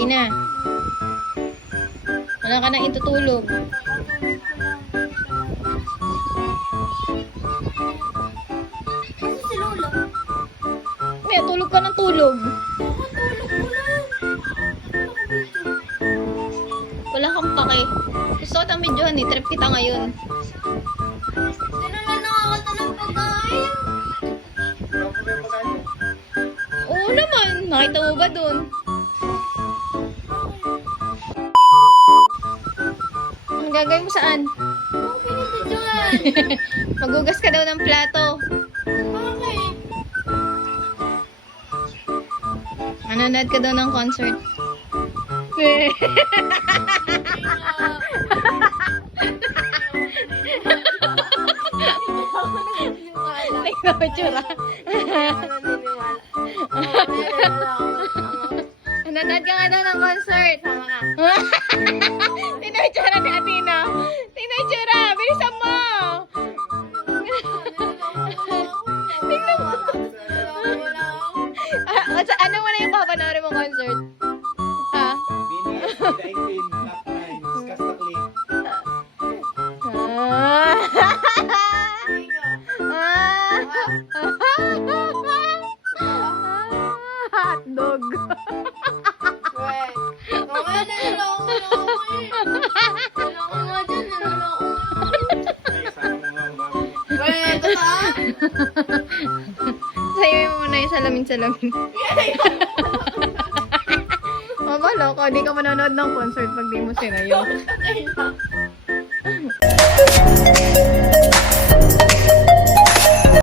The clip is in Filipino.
Tina. Wala ka nang itutulog. Kasi si Lola. May tulog ka ng tulog. Nakatulog ko lang. Wala kang pake. Gusto ko tang videohan eh. Trip kita ngayon. Hindi na lang nakakata ng pagkain. Oo naman. Nakita mo ba dun? Ang gagawin mo saan? Ako pinipidyohan. Magugas ka daw ng plato. Bakit? Manonood ka daw ng concert. Tingnan mo tsura. Manonood ka nga daw ng concert. Tingnan mo tsura ni Athena. Tingnan mo tsura. Bilisan mo. Tingnan mo. Ano mo na yung papanoorin mong concert? Ha? Hotdog. Sayo mo muna yung salamin-salamin. Mabalo ko, di ka manonood ng concert pag di mo sinayo.